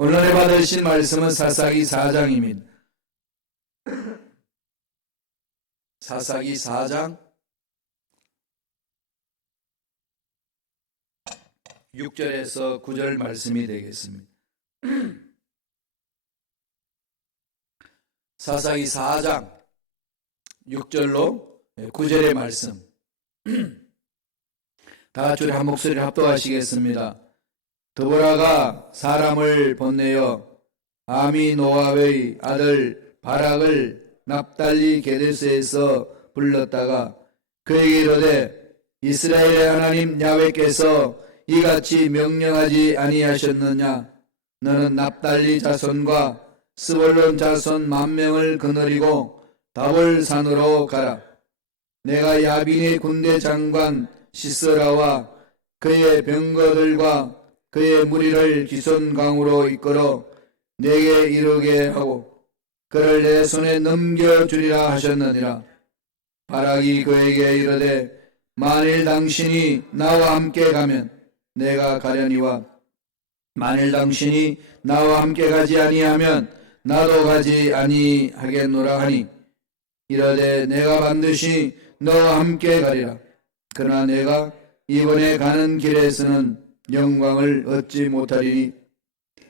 오늘 받으신 말씀은 사사기 4장입니다. 사사기 4장 6절에서 9절 말씀이 되겠습니다. 사사기 4장 6절로 9절의 말씀. 다 같이 우리 한 목소리를 합독하시겠습니다. 드보라가 사람을 보내어 아미노압의 아들 바락을 납달리 게데스에서 불렀다가 그에게 이르되 이스라엘의 하나님 야훼께서 이같이 명령하지 아니하셨느냐. 너는 납달리 자손과 스불론 자손 10,000명을 거느리고 다볼산으로 가라. 내가 야빈의 군대 장관 시스라와 그의 병거들과 그의 무리를 기손강으로 이끌어 내게 이르게 하고 그를 내 손에 넘겨주리라 하셨느니라. 바락이 그에게 이르되 만일 당신이 나와 함께 가면 내가 가려니와 만일 당신이 나와 함께 가지 아니하면 나도 가지 아니하겠노라 하니 이르되 내가 반드시 너와 함께 가리라. 그러나 내가 이번에 가는 길에서는 영광을 얻지 못하리니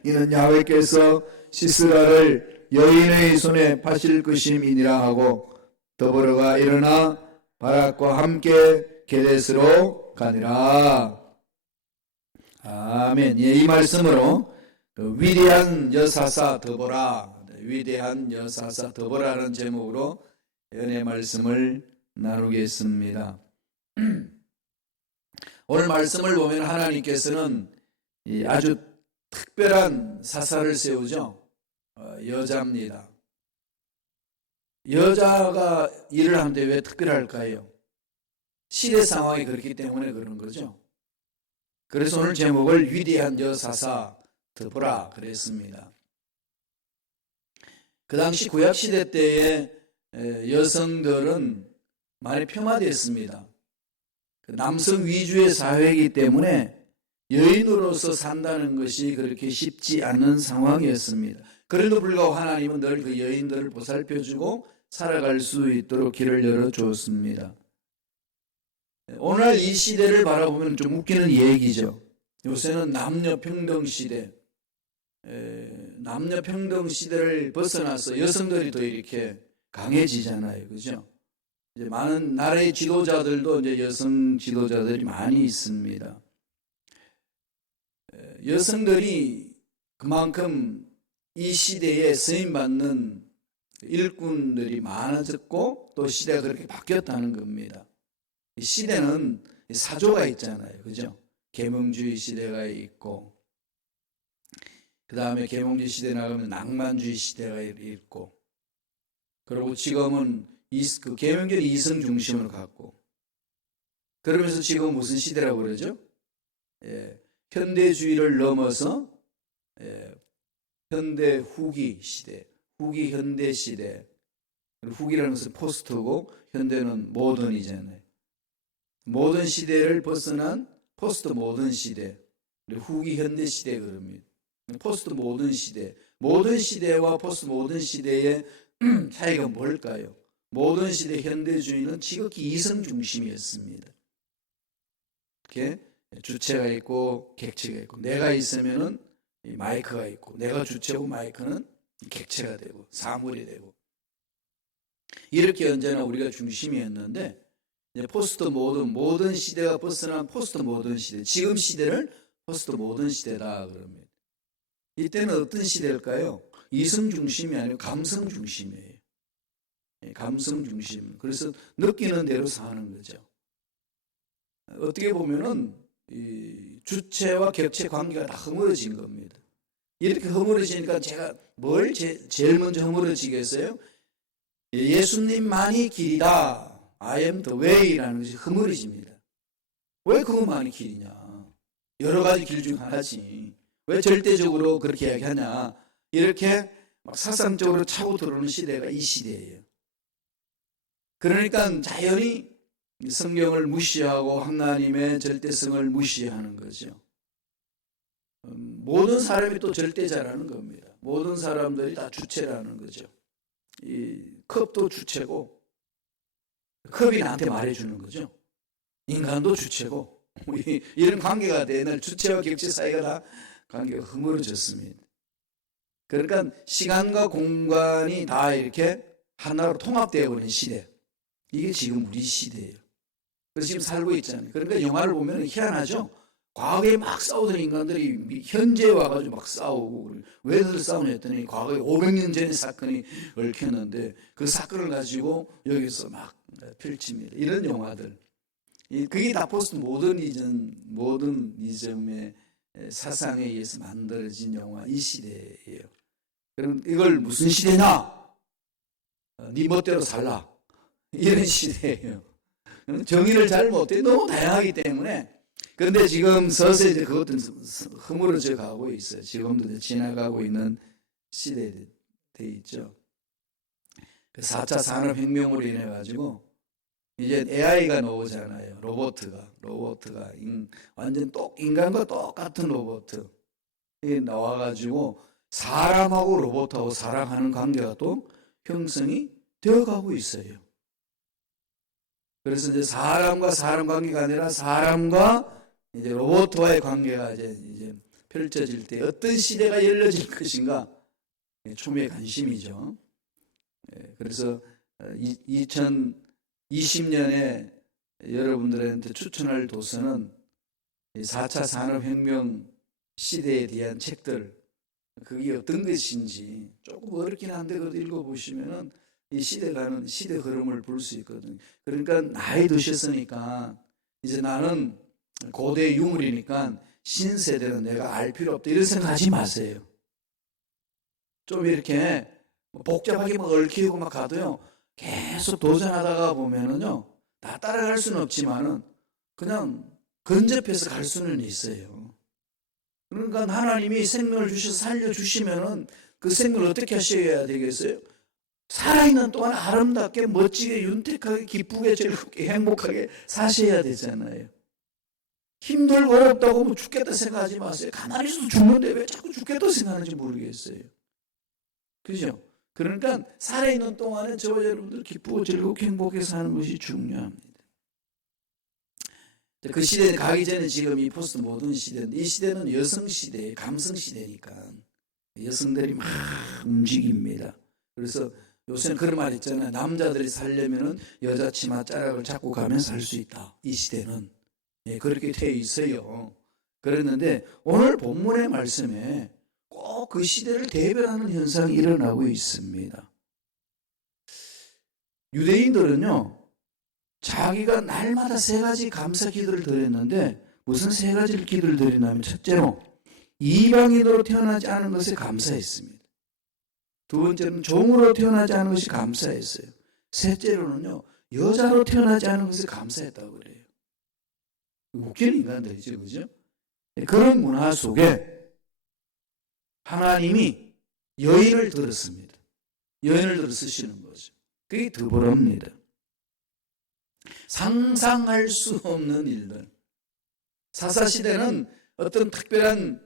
이는 야훼께서 시스라를 여인의 손에 파실 것임이니라 하고 드보라가 일어나 바락과 함께 게데스로 가니라. 아멘. 이 말씀으로 위대한 여사사 드보라, 위대한 여사사 드보라라는 제목으로 은혜 말씀을 나누겠습니다. 오늘 말씀을 보면 하나님께서는 아주 특별한 사사를 세우죠. 여자입니다. 여자가 일을 하는데 왜 특별할까요? 시대 상황이 그렇기 때문에 그런 거죠. 그래서 오늘 제목을 위대한 여사사 드보라 그랬습니다. 그 당시 구약시대 때의 여성들은 많이 폄하됐습니다. 남성 위주의 사회이기 때문에 여인으로서 산다는 것이 그렇게 쉽지 않은 상황이었습니다. 그래도 불구하고 하나님은 늘 그 여인들을 보살펴주고 살아갈 수 있도록 길을 열어주었습니다. 오늘 이 시대를 바라보면 좀 웃기는 얘기죠. 요새는 남녀평등 시대, 남녀평등 시대를 벗어나서 여성들이 더 이렇게 강해지잖아요. 그죠? 이제 많은 나라의 지도자들도 이제 여성 지도자들이 많이 있습니다. 여성들이 그만큼 이 시대에 쓰임받는 일꾼들이 많아졌고 또 시대가 그렇게 바뀌었다는 겁니다. 이 시대는 사조가 있잖아요. 그죠? 계몽주의 시대가 있고 그 다음에 계몽주의 시대 나가면 낭만주의 시대가 있고 그리고 지금은 그 계몽주의 이성 중심으로 갔고 그러면서 지금 무슨 시대라고 그러죠? 현대주의를 넘어서 현대 후기 시대, 후기 현대 시대. 후기라는 것은 포스트고 현대는 모던이잖아요. 모던 시대를 벗어난 포스트 모던 시대, 후기 현대 시대 그럽니다. 포스트 모던 시대, 모던 시대와 포스트 모던 시대의 차이가 뭘까요? 모던 시대 현대주의는 지극히 이성 중심이었습니다. 이렇게 주체가 있고 객체가 있고 내가 있으면은 마이크가 있고 내가 주체고 마이크는 객체가 되고 사물이 되고 이렇게 언제나 우리가 중심이었는데 이제 포스트 모던 시대가 벗어난 포스트 모던 시대, 지금 시대를 포스트 모던 시대다 그럽니다. 이때는 어떤 시대일까요? 이성 중심이 아니고 감성 중심이에요. 감성 중심. 그래서 느끼는 대로 사는 거죠. 어떻게 보면은 이 주체와 객체 관계가 다 허물어진 겁니다. 이렇게 허물어지니까 제가 뭘 제일 먼저 허물어지겠어요? 예수님만이 길이다. I am the way라는 것이 허물어집니다. 왜 그것만이 길이냐? 여러 가지 길 중 하나지. 왜 절대적으로 그렇게 이야기하냐? 이렇게 막 사상적으로 차고 들어오는 시대가 이 시대예요. 그러니까 자연히 성경을 무시하고 하나님의 절대성을 무시하는 거죠. 모든 사람이 또 절대자라는 겁니다. 모든 사람들이 다 주체라는 거죠. 이 컵도 주체고 컵이 나한테 말해주는 거죠. 인간도 주체고 이런 관계가 되는 주체와 객체 사이가 다 관계가 허물어졌습니다. 그러니까 시간과 공간이 다 이렇게 하나로 통합되어 버린 시대. 이게 지금 우리 시대예요. 그래서 지금 살고 있잖아요. 그러니까 영화를 보면 희한하죠. 과거에 막 싸우던 인간들이 현재에 와가지고 막 싸우고, 왜들 싸우냐 했더니 과거에 500년 전의 사건이 얽혔는데 그 사건을 가지고 여기서 막 펼칩니다. 이런 영화들. 그게 다 포스트 모더니즘의 사상에 의해서 만들어진 영화, 이 시대예요. 그럼 이걸 무슨 시대냐? 네 멋대로 살라. 이런 시대예요. 정의를 잘 못해. 너무 다양하기 때문에. 그런데 지금 서서히 이제 그것도 허물어져 가고 있어요. 지금도 지나가고 있는 시대에 돼 있죠. 그 4차 산업혁명으로 인해 가지고 이제 AI가 나오잖아요. 로봇가 완전 인간과 똑같은 로봇. 이 나와가지고 사람하고 로봇하고 사랑하는 관계가 또 형성이 되어가고 있어요. 그래서 이제 사람과 사람 관계가 아니라 사람과 이제 로봇과의 관계가 이제 펼쳐질 때 어떤 시대가 열려질 것인가 초미의 관심이죠. 그래서 2020년에 여러분들한테 추천할 도서는 4차 산업혁명 시대에 대한 책들, 그게 어떤 것인지 조금 어렵긴 한데 그것도 읽어보시면은 이 시대 흐름을 볼 수 있거든요. 그러니까 나이 드셨으니까 이제 나는 고대 유물이니까 신세대는 내가 알 필요 없다 이런 생각하지 마세요. 좀 이렇게 복잡하게 막 얽히고 막 가도요, 계속 도전하다가 보면은요, 다 따라갈 수는 없지만은 그냥 근접해서 갈 수는 있어요. 그러니까 하나님이 생명을 주셔서 살려주시면은 그 생명을 어떻게 하셔야 되겠어요? 살아있는 동안 아름답게, 멋지게, 윤택하게, 기쁘게, 즐겁게, 행복하게 사셔야 되잖아요. 힘들고 어렵다고 뭐 죽겠다 생각하지 마세요. 가만히 있어도 죽는데 왜 자꾸 죽겠다 생각하는지 모르겠어요. 그죠? 그러니까 살아있는 동안에 저와 여러분들 기쁘고 즐겁게 행복하게 사는 것이 중요합니다. 그 시대에 가기 전에 지금 이 포스트 모던 시대인데, 이 시대는 여성 시대, 감성 시대니까 여성들이 막 움직입니다. 그래서 요새는 그런 말 있잖아요. 남자들이 살려면은 여자 치마 자락을 잡고 가면 살 수 있다. 이 시대는 그렇게 되어 있어요. 그랬는데 오늘 본문의 말씀에 꼭 그 시대를 대변하는 현상이 일어나고 있습니다. 유대인들은요, 자기가 날마다 3가지 감사 기도를 드렸는데 무슨 3가지를 기도를 드리냐면, 첫째로 이방인으로 태어나지 않은 것에 감사했습니다. 두 번째는 종으로 태어나지 않은 것이 감사했어요. 셋째로는요, 여자로 태어나지 않은 것에 감사했다고 그래요. 웃기는 인간들이죠, 그죠? 그런 문화 속에 하나님이 여인을 들었습니다. 여인을 들어 쓰시는 거죠. 그게 드보라입니다. 상상할 수 없는 일들. 사사시대는 어떤 특별한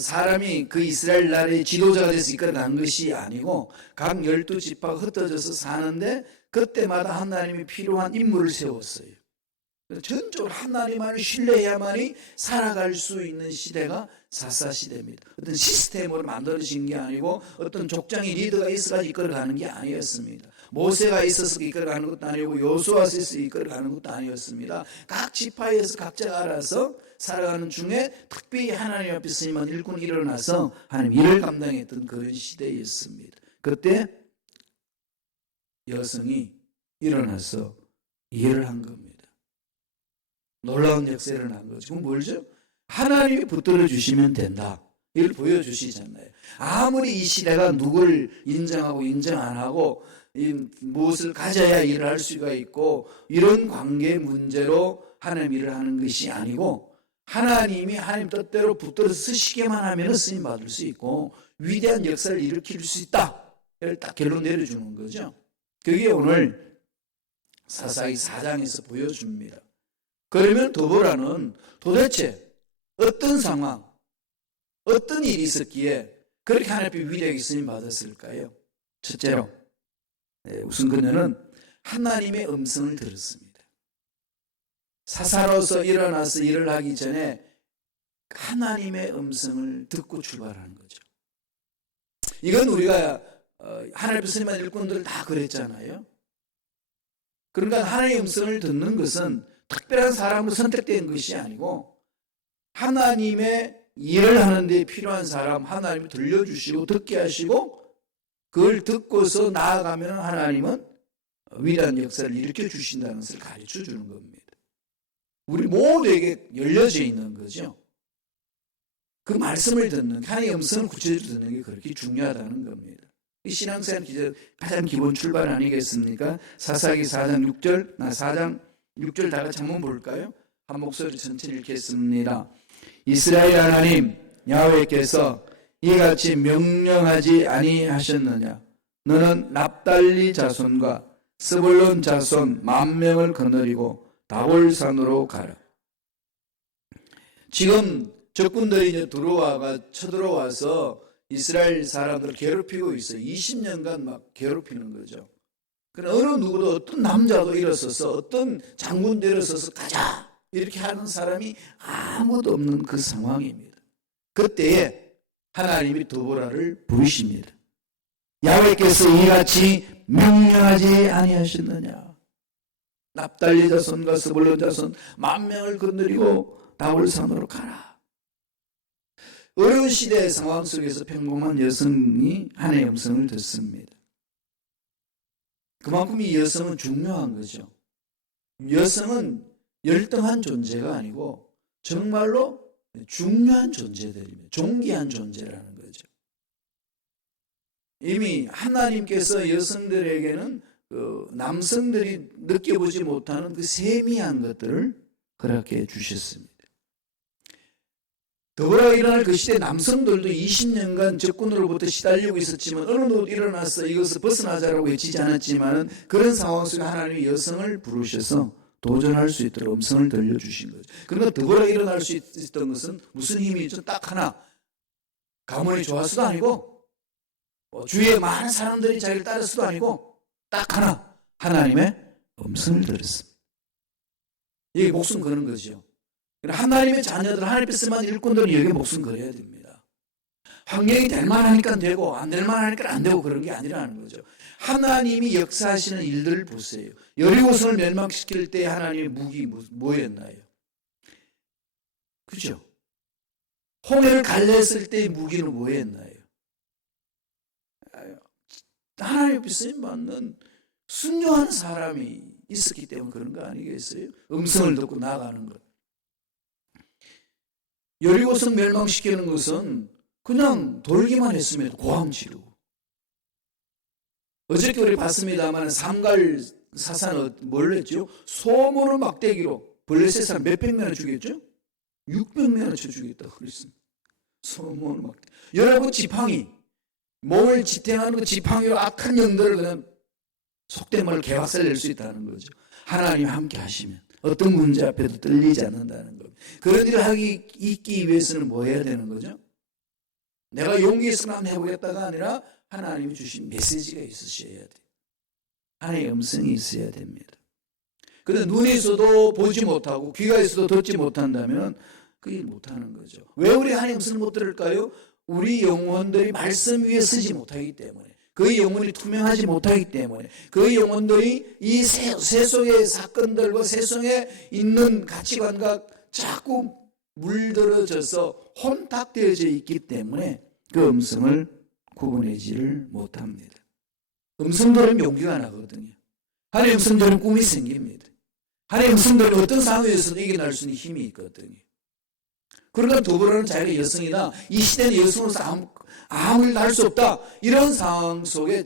사람이 그 이스라엘 나라의 지도자가 돼서 이끌어간 것이 아니고 각 12지파가 흩어져서 사는데 그때마다 하나님이 필요한 인물을 세웠어요. 전적으로 하나님만을 신뢰해야만이 살아갈 수 있는 시대가 사사시대입니다. 어떤 시스템으로 만들어진 게 아니고 어떤 족장의 리더가 있어서 이끌어가는 게 아니었습니다. 모세가 있어서 이끌어가는 것도 아니고 여호수아가 있어서 이끌어가는 것도 아니었습니다. 각 지파에서 각자가 알아서 살아가는 중에 특별히 하나님 앞에 서만 일꾼 일어나서 하나님 일을 감당했던 그런 시대였습니다. 그때 여성이 일어나서 일을 한 겁니다. 놀라운 역사를 한 거죠. 그럼 뭘죠? 하나님이 붙들어 주시면 된다. 이걸 보여주시잖아요. 아무리 이 시대가 누굴 인정하고 인정 안 하고 무엇을 가져야 일을 할 수가 있고 이런 관계 문제로 하나님 일을 하는 것이 아니고, 하나님이 하나님 뜻대로 붙들어 쓰시기만 하면 쓰임 받을 수 있고 위대한 역사를 일으킬 수 있다. 이걸 딱 결론 내려주는 거죠. 그게 오늘 사사기 4장에서 보여줍니다. 그러면 드보라는 도대체 어떤 상황, 어떤 일이 있었기에 그렇게 하나님 앞에 위대하게 쓰임 받았을까요? 첫째로, 우선 그녀는 하나님의 음성을 들었습니다. 사사로서 일어나서 일을 하기 전에 하나님의 음성을 듣고 출발하는 거죠. 이건 우리가 하나님 앞에 쓰임받은 일꾼들 다 그랬잖아요. 그러니까 하나님의 음성을 듣는 것은 특별한 사람으로 선택된 것이 아니고 하나님의 일을 하는 데 필요한 사람 하나님이 들려주시고 듣게 하시고 그걸 듣고서 나아가면 하나님은 위대한 역사를 일으켜 주신다는 것을 가르쳐 주는 겁니다. 우리 모두에게 열려져 있는 거죠. 그 말씀을 듣는, 하나님의 음성을 구체적으로 듣는 게 그렇게 중요하다는 겁니다. 이 신앙생활 가장 기본 출발 아니겠습니까? 사사기 4장 6절, 4장 6절 다 같이 한번 볼까요? 한 목소리 천천히 읽겠습니다. 이스라엘 하나님 야훼께서 이같이 명령하지 아니하셨느냐? 너는 납달리 자손과 스불론 자손 10,000명을 거느리고 다볼산으로 가라. 지금 적군들이 이제 쳐들어와서 이스라엘 사람들을 괴롭히고 있어요. 20년간 막 괴롭히는 거죠. 그러나 어느 누구도 어떤 남자도 일어서서 어떤 장군도 일어서서 가자 이렇게 하는 사람이 아무도 없는 그 상황입니다. 그때에 하나님이 드보라를 부르십니다. 야훼께서 이같이 명령하지 아니하셨느냐? 납달리 자손과 스불론 자손 10,000명을 거느리고 다볼산으로 가라. 어려운 시대의 상황 속에서 평범한 여성이 하나님의 음성을 듣습니다. 그만큼 이 여성은 중요한 거죠. 여성은 열등한 존재가 아니고 정말로 중요한 존재들입니다. 존귀한 존재라는 거죠. 이미 하나님께서 여성들에게는 그 남성들이 느껴보지 못하는 그 세미한 것들을 허락해 주셨습니다. 더불어 일어날 그 시대 남성들도 20년간 적군으로부터 시달리고 있었지만 어느 누구도 일어나서 이것을 벗어나자라고 외치지 않았지만 그런 상황 속에 하나님이 여성을 부르셔서 도전할 수 있도록 음성을 들려주신 거죠. 그러니까 더불어 일어날 수 있었던 것은 무슨 힘이 있죠? 딱 하나. 가문이 좋아서도 아니고 주위에 많은 사람들이 자기를 따라서도 아니고 딱 하나. 하나님의 음성을 들었습니다. 이게 목숨 거는 거죠. 하나님의 자녀들, 하나님 앞에 쓰임받은 일꾼들은 여기에 목숨 걸어야 됩니다. 환경이 될 만하니까 되고 안 될 만하니까 안 되고 그런 게 아니라는 거죠. 하나님이 역사하시는 일들을 보세요. 여리고성을 멸망시킬 때 하나님의 무기 뭐였나요? 그죠? 홍해를 갈랐을 때의 무기는 뭐였나요? 하나님 앞에 쓰임받는 순종하는 사람이 있었기 때문에 그런 거 아니겠어요? 음성을 듣고 나아가는 것. 여리고성 멸망시키는 것은 그냥 돌기만 했으면 고함 지르고. 어저께 우리 봤습니다만 삼갈 사사는 뭘 했죠? 소문을 막대기로 블레셋 사람 몇백 명을 죽였죠? 600명을 쳐 죽였다고 그랬습니다. 소문을 막대기. 여러분 지팡이 몸을 지탱하는 그 지팡이로 악한 영들을 그냥 속된 말로 개박살 낼 수 있다는 거죠. 하나님 함께 하시면 어떤 문제 앞에도 떨리지 않는다는 겁니다. 그런 일을 있기 위해서는 뭐 해야 되는 거죠? 내가 용기 있으면 한번 해보겠다가 아니라 하나님이 주신 메시지가 있으셔야 돼요. 하나님의 음성이 있어야 됩니다. 그런데 눈에서도 보지 못하고 귀가 있어도 듣지 못한다면 그게 못하는 거죠. 왜 우리 하나님의 음성을 못 들을까요? 우리 영혼들이 말씀 위에 서지 못하기 때문에, 그 영혼이 투명하지 못하기 때문에, 그 영혼들이 이 세속의 사건들과 세속에 있는 가치관과 자꾸 물들어져서 혼탁되어져 있기 때문에 그 음성을 구분하지를 못합니다. 음성 들으면 용기가 나거든요. 하나님의 음성 들으면 꿈이 생깁니다. 하나님의 음성 들으면 어떤 상황에서도 이겨낼 수 있는 힘이 있거든요. 그러니까 더불어는 자기가 여성이다, 이 시대는 여성으로서 아무 일도 할 수 없다, 이런 상황 속에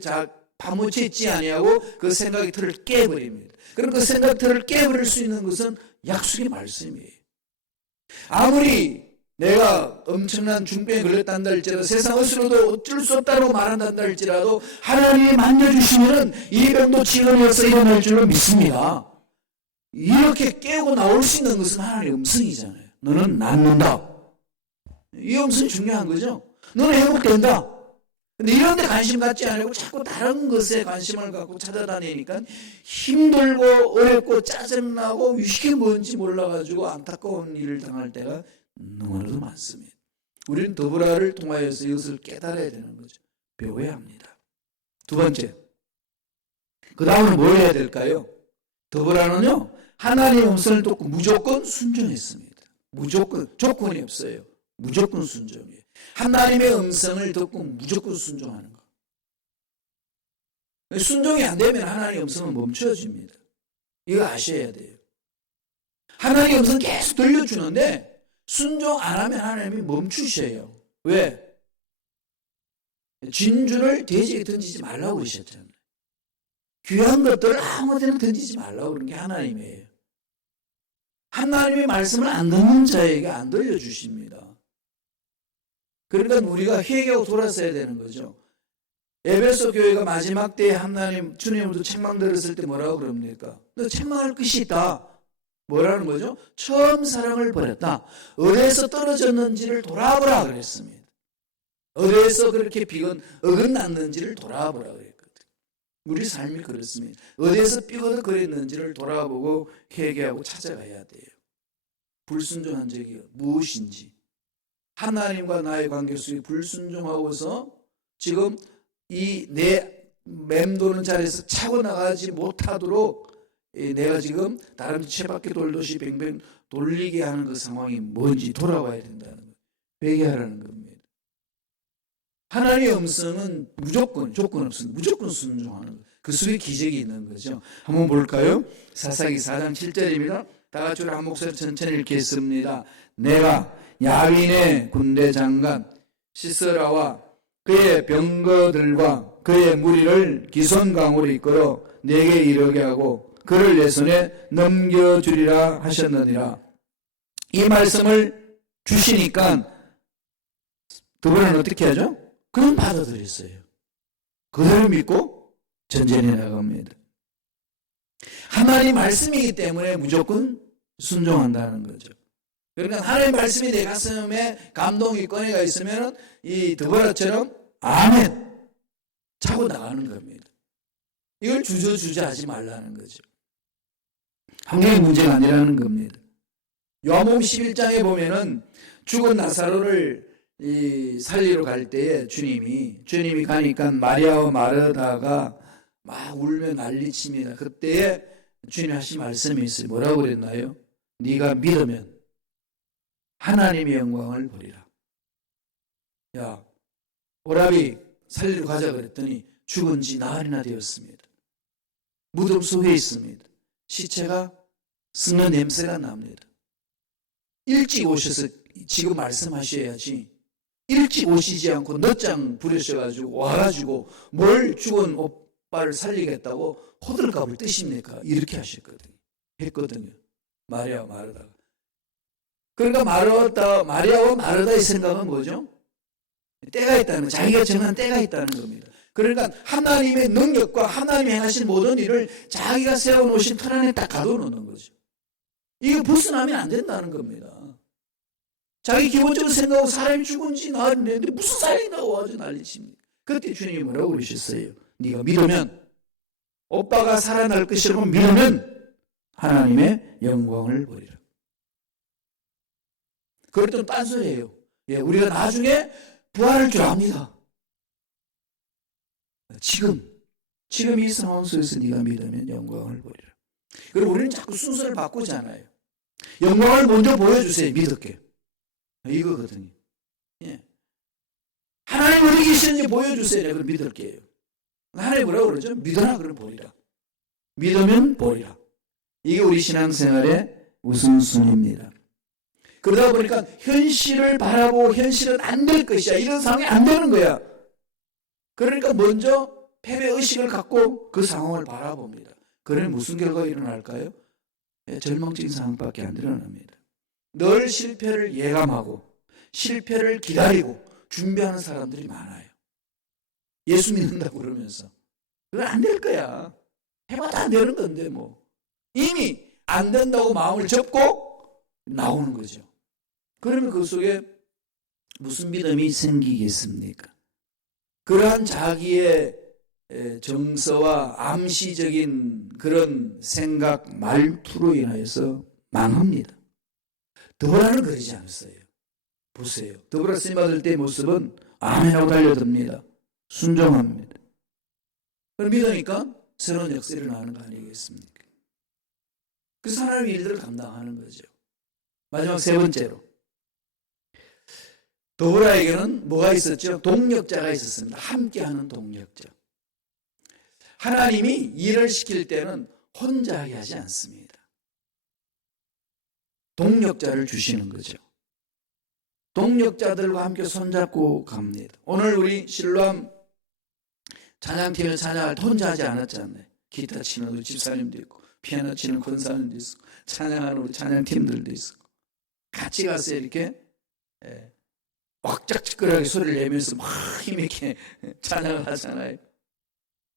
파묻혀 있지 아니하고 그 생각의 틀을 깨버립니다. 그럼 그 생각 틀을 깨버릴 수 있는 것은 약속의 말씀이에요. 아무리 내가 엄청난 중병에 걸렸단다 할지라도, 세상 어디서도 어쩔 수 없다고 말한단다 할지라도 하나님이 만져주시면 이 병도 치료해서 일어날 줄로 믿습니다. 이렇게 깨고 나올 수 있는 것은 하나님의 음성이잖아요. 너는 낫는다. 이 음성이 중요한 거죠. 너는 회복된다. 근데 이런 데 관심 갖지 않고 자꾸 다른 것에 관심을 갖고 찾아다니니까 힘들고 어렵고 짜증나고 이게 뭔지 몰라가지고 안타까운 일을 당할 때가 너무나도 많습니다. 우리는 더브라를 통하여서 이것을 깨달아야 되는 거죠. 배워야 합니다. 두 번째, 그 다음은 뭘 해야 될까요? 더브라는요, 하나님의 음성을 듣고 무조건 순종했습니다. 무조건, 조건이 없어요. 무조건 순종이에요. 하나님의 음성을 듣고 무조건 순종하는 거. 순종이 안 되면 하나님의 음성은 멈춰집니다. 이거 아셔야 돼요. 하나님의 음성 계속 들려주는데 순종 안 하면 하나님이 멈추셔요. 왜? 진주를 돼지에 던지지 말라고 그러셨잖아요. 귀한 것들을 아무 데나 던지지 말라고 그런 게 하나님이에요. 하나님의 말씀을 안 듣는 자에게 안 들려주십니다. 그러니까 우리가 회개하고 돌아서야 되는 거죠. 에베소 교회가 마지막 때에 하나님 주님으로부터 책망 들었을 때 뭐라고 그럽니까? 너 책망할 것이 있다. 뭐라는 거죠? 처음 사랑을 버렸다. 어디에서 떨어졌는지를 돌아보라 그랬습니다. 어디에서 그렇게 어긋났는지를 돌아보라 그랬거든. 우리 삶이 그렇습니다. 어디에서 삐거덕거렸는지를 돌아보고 회개하고 찾아가야 돼요. 불순종한 적이 무엇인지. 하나님과 나의 관계 속에 불순종하고서 지금 이 내 맴도는 자리에서 차고 나가지 못하도록 내가 지금 다른 쳇바퀴 돌듯이 뱅뱅 돌리게 하는 그 상황이 뭔지 돌아봐야 된다는 거예요. 회개하라는 겁니다. 하나님의 음성은 무조건 조건 없습니다. 무조건 순종하는 거예요. 그 속에 기적이 있는 거죠. 한번 볼까요? 사사기 4장 7절입니다. 다 같이 한 목소리 천천히 읽겠습니다. 내가 야윈의 군대 장관 시스라와 그의 병거들과 그의 무리를 기손강으로 이끌어 내게 이르게 하고 그를 내 손에 넘겨주리라 하셨느니라. 이 말씀을 주시니까 그분은 어떻게 하죠? 그건 받아들였어요. 그대로 믿고 전쟁에 나갑니다. 하나님 말씀이기 때문에 무조건 순종한다는 거죠. 그러니까 하나님 말씀이 내 가슴에 감동이 꺼내가 있으면 이 드보라처럼 아멘 차고 나가는 겁니다. 이걸 주저하지 말라는 거죠. 한 개의 문제가 아니라는 겁니다. 요한복음 11장에 보면은 죽은 나사로를 살리러 갈 때에 주님이 가니까 마리아와 마르다가 막 울며 난리칩니다. 그때에 주님이 하신 말씀이 있어요. 뭐라고 그랬나요? 네가 믿으면 하나님의 영광을 보리라. 야, 오라비 살리러 가자 그랬더니 죽은 지 나흘이나 되었습니다. 무덤 속에 있습니다. 시체가 썩는 냄새가 납니다. 일찍 오셔서 지금 말씀하셔야지. 일찍 오시지 않고 늦장 부르셔가지고 와가지고 뭘 죽은 오빠를 살리겠다고 호들갑을 뜨십니까? 이렇게 했거든요. 마리아와 마르다가. 그러니까 마리아와 마르다의 생각은 뭐죠? 때가 있다는 거예요. 자기가 정한 때가 있다는 겁니다. 그러니까 하나님의 능력과 하나님이 행하신 모든 일을 자기가 세워놓으신 틀 안에 딱 가둬놓는 거죠. 이게 벗어나면 안 된다는 겁니다. 자기 기본적으로 생각하고 사람이 죽은 지 나흘이 됐는데 무슨 살인다고 아주 난리칩니다. 그때 주님이 뭐라고 그러셨어요? 네가 믿으면 오빠가 살아날 것이라고 믿으면 하나님의 영광을 보리라. 그걸 좀 딴소리예요. 예, 우리가 나중에 부활할 줄 압니다. 지금 이 상황 속에서 네가 믿으면 영광을 보리라. 그리고 우리는 자꾸 순서를 바꾸잖아요. 영광을 먼저 보여주세요. 믿을게. 이거거든요. 예. 하나님 어디 계시는지 보여주세요. 내가 믿을게요. 하나님 뭐라고 그러죠? 믿어라 그럼 보리라. 믿으면 보리라. 이게 우리 신앙생활의 우선순위입니다. 그러다 보니까 현실을 바라보고 현실은 안 될 것이야. 이런 상황이 안 되는 거야. 그러니까 먼저 패배의식을 갖고 그 상황을 바라봅니다. 그러면 무슨 결과가 일어날까요? 절망적인 상황밖에 안 일어납니다. 늘 실패를 예감하고 실패를 기다리고 준비하는 사람들이 많아요. 예수 믿는다고 그러면서. 그건 안 될 거야. 해봐도 안 되는 건데 뭐. 이미 안 된다고 마음을 접고 나오는 거죠. 그러면 그 속에 무슨 믿음이 생기겠습니까? 그러한 자기의 정서와 암시적인 그런 생각, 말투로 인하여서 망합니다. 드보라는 그러지 않았어요. 보세요. 드보라 쓰임 받을 때의 모습은 아멘하고 달려듭니다. 순종합니다. 그럼 믿으니까 새로운 역사가 일어나는 거 아니겠습니까? 그래서 하나님의 일들을 감당하는 거죠. 마지막 세 번째로, 드보라에게는 뭐가 있었죠? 동력자가 있었습니다. 함께하는 동력자. 하나님이 일을 시킬 때는 혼자 하게 하지 않습니다. 동력자를 주시는 거죠. 동력자들과 함께 손잡고 갑니다. 오늘 우리 실로암 찬양팀을 찬양할 때 혼자 하지 않았잖아요. 기타 치는 우리 집사님도 있고, 피아노 치는 권사님도 있고, 찬양하는 우리 찬양팀들도 있고, 같이 가서 이렇게 왁짝지껄하게 소리를 내면서 막 힘있게 찬양을 하잖아요.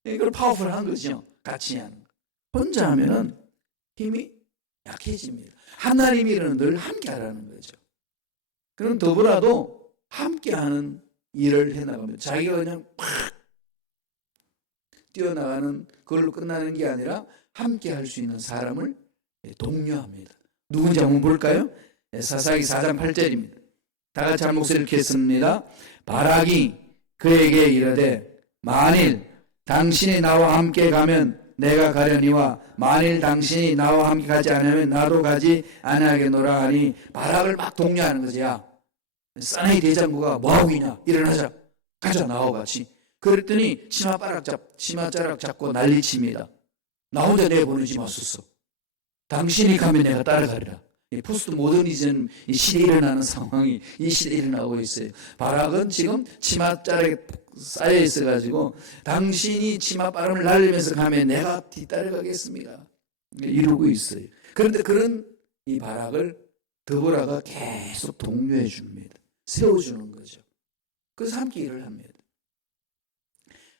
이걸 파워풀한 거죠. 같이 하는 거. 혼자 하면은 힘이 약해집니다. 하나님이 이러는 늘 함께 하라는 거죠. 그럼 더불어도 함께 하는 일을 해나갑니다. 자기가 그냥 팍 뛰어나가는 그걸로 끝나는 게 아니라 함께 할 수 있는 사람을 독려합니다. 누군지 한번 볼까요? 사사기 4장 8절입니다. 다 같이 한 목소리를 켰습니다. 바락이 그에게 이르되 만일 당신이 나와 함께 가면 내가 가려니와 만일 당신이 나와 함께 가지 않으면 나도 가지 아니하겠노라 하니 바락을 막 독려하는 거지. 야, 사나이 대장부가 뭐하고 있냐? 일어나자. 가자 나와 같이. 그랬더니 치마자락 잡고 난리칩니다. 나 혼자 내보내지 마소서. 당신이 가면 내가 따라가리라. 포스트 모더니즘 이 시대에 일어나는 상황이 이 시대에 일어나고 있어요. 바락은 지금 치맛자락에 쌓여 있어가지고 당신이 치맛바람을 날리면서 가면 내가 뒤따라가겠습니다. 이러고 있어요. 그런데 그런 이 바락을 드보라가 계속 독려해 줍니다. 세워주는 거죠. 그래서 함께 일을 합니다.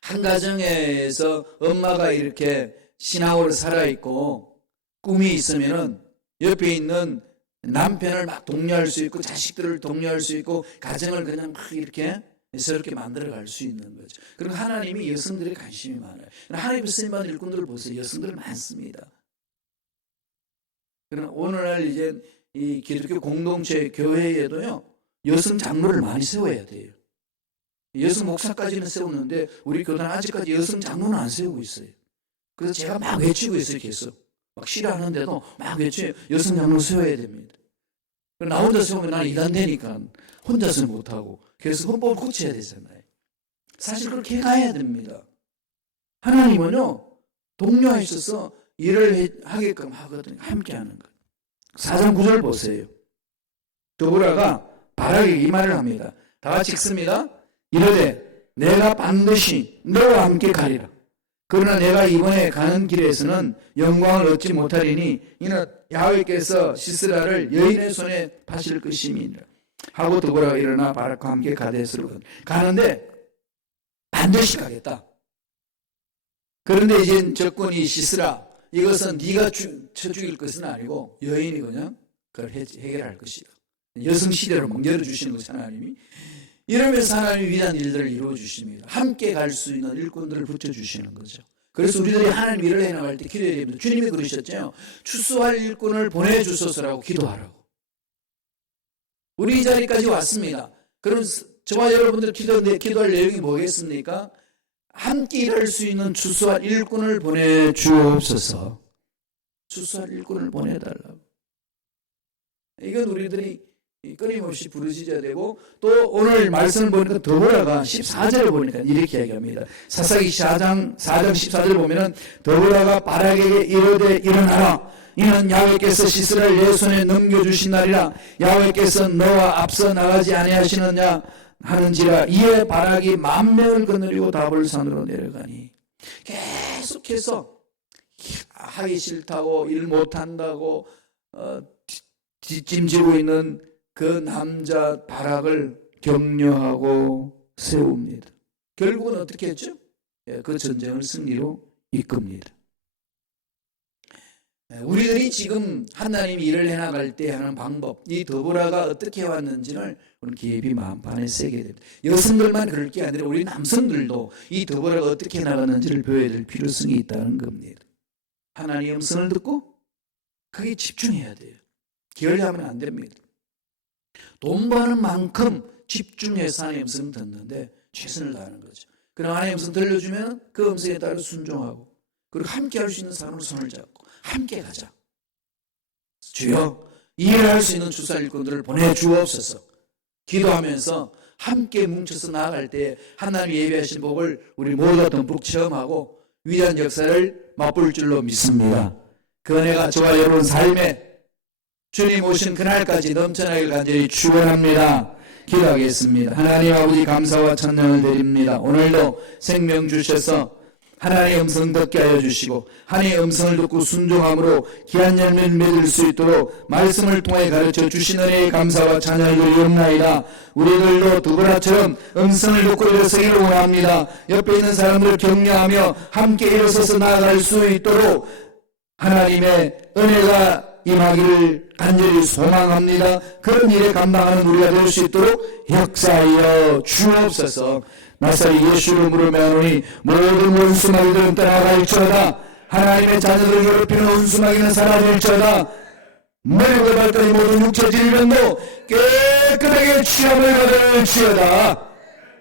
한 가정에서 엄마가 이렇게 신앙으로 살아있고 꿈이 있으면은 옆에 있는 남편을 막 독려할 수 있고 자식들을 독려할 수 있고 가정을 그냥 막 이렇게 새롭게 만들어갈 수 있는 거죠. 그리고 하나님이 여성들의 관심이 많아요. 하나님의 쓰임받은 일꾼들을 보세요. 여성들 많습니다. 그러나 오늘날 이제 이 기독교 공동체 교회에도요 여성 장로를 많이 세워야 돼요. 여성 목사까지는 세우는데 우리 교단은 아직까지 여성 장로는 안 세우고 있어요. 그래서 제가 막 외치고 있어요. 계속 막 싫어하는데도 막 외쳐요. 여성 장로 세워야 됩니다. 나 혼자 세우면 나는 이단되니까 혼자서 못하고 그래서 헌법을 고쳐야 되잖아요. 사실 그렇게 가야 됩니다. 하나님은요 독려하셔서 일을 하게끔 하거든요. 함께 하는 것. 4장 9절 보세요. 드보라가 바락에게 이 말을 합니다. 다 같이 읽습니다. 이르되 내가 반드시 너와 함께 가리라. 그러나 내가 이번에 가는 길에서는 영광을 얻지 못하리니 이는 야훼께서 시스라를 여인의 손에 파실 것임이니라. 하고 드보라가 일어나 바락과 함께 가데스로 가는데 반드시 가겠다. 그런데 이제 적군이 시스라 이것은 네가 쳐 죽일 것은 아니고 여인이 그냥 그걸 해결할 것이다. 여성 시대로 막 열어주시는 거죠. 하나님이. 이러면서 하나님이 위대한 일들을 이루어주십니다. 함께 갈 수 있는 일꾼들을 붙여주시는 거죠. 그래서 우리들이 하나님 일을 해나갈 때 기도해야 됩니다. 주님이 그러셨죠. 추수할 일꾼을 보내주소서라고 기도하라고. 우리 이 자리까지 왔습니다. 그럼 저와 여러분들 기도할 내용이 뭐겠습니까? 함께 일할 수 있는 추수할 일꾼을 보내주옵소서. 추수할 일꾼을 보내달라고. 이건 우리들이 끊임없이 부르짖어야 되고 또 오늘 말씀을 보니까 드보라가 14절을 보니까 이렇게 이야기합니다. 사사기 4장 14절 보면은 드보라가 바락에게 이르되 일어나라. 이는 야훼께서 시스라를 내 손에 넘겨주신 날이라. 야훼께서 너와 앞서 나가지 아니하시느냐 하는지라. 이에 바락이 만명을 거느리고 다볼산으로 내려가니. 계속해서 하기 싫다고 일 못한다고 뒷짐지고 있는 그 남자 바락을 격려하고 세웁니다. 결국은 어떻게 했죠? 그 전쟁을 승리로 이끕니다. 우리들이 지금 하나님이 일을 해나갈 때 하는 방법, 이 더불어가 어떻게 해왔는지를 우리는 깊이 마음판에 새게 됩니다. 여성들만 그럴 게 아니라 우리 남성들도 이 더불어가 어떻게 해나갔는지를 배워야 될 필요성이 있다는 겁니다. 하나님의 음성을 듣고 그게 집중해야 돼요. 게을리하면 안 됩니다. 돈 버는 만큼 집중해서 하나님의 음성 듣는데 최선을 다하는 거죠. 그럼 하나님의 음성 들려주면 그 음성에 따라 순종하고, 그리고 함께 할 수 있는 사람으로 손을 잡고 함께 가자. 주여, 이해할 수 있는 주사 일꾼들을 보내주옵소서. 기도하면서 함께 뭉쳐서 나아갈 때 하나님이 예비하신 복을 우리 모두가 듬뿍 체험하고 위대한 역사를 맛볼 줄로 믿습니다. 그 은혜가 저와 여러분 삶에 주님 오신 그날까지 넘쳐나길 간절히 축원합니다. 기도하겠습니다. 하나님 아버지, 감사와 찬양을 드립니다. 오늘도 생명 주셔서 하나님의 음성 듣게 하여 주시고 하나님의 음성을 듣고 순종함으로 귀한 열매를 맺을 수 있도록 말씀을 통해 가르쳐 주신 은혜에 감사와 찬양을 드리옵나이다. 우리들도 두보라처럼 음성을 듣고 일어서기를 원합니다. 옆에 있는 사람들을 격려하며 함께 일어서서 나아갈 수 있도록 하나님의 은혜가 임하기를 간절히 소망합니다. 그런 일에 감당하는 우리가 될 수 있도록 역사하여 주옵소서. 나사렛 예수 이름으로 명하노니 모든 원수마귀들은 떠나갈지어다. 하나님의 자녀들을 괴롭히는 원수마귀는 사라질지어다. 머리부터 발까지 모든 육체 질병도 깨끗하게 취함을 받을지어다.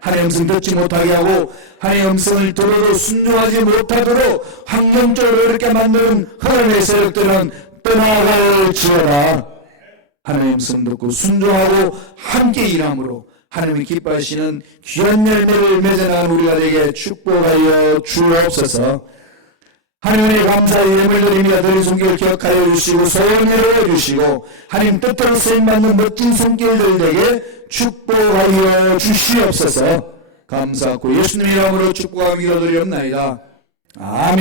하나님의 음성 듣지 못하게 하고 하나님의 음성을 들어도 순종하지 못하도록 환경적으로 이렇게 만드는 하나님의 세력들은 떠나갈지어다. 하나님의 음성 듣고 순종하고 함께 일함으로 하나님이 기뻐하시는 귀한 열매를 맺어나가는 우리가 되게 축복하여 주옵소서. 하나님의 감사의 예물 드립니다. 드린 손길 기억하여 주시고 소원 이루어 주시고 하나님 뜻대로 쓰임받는 멋진 손길들 되게 축복하여 주시옵소서. 감사하고 예수님 이름으로 축복하며 기도드리옵나이다. 아멘.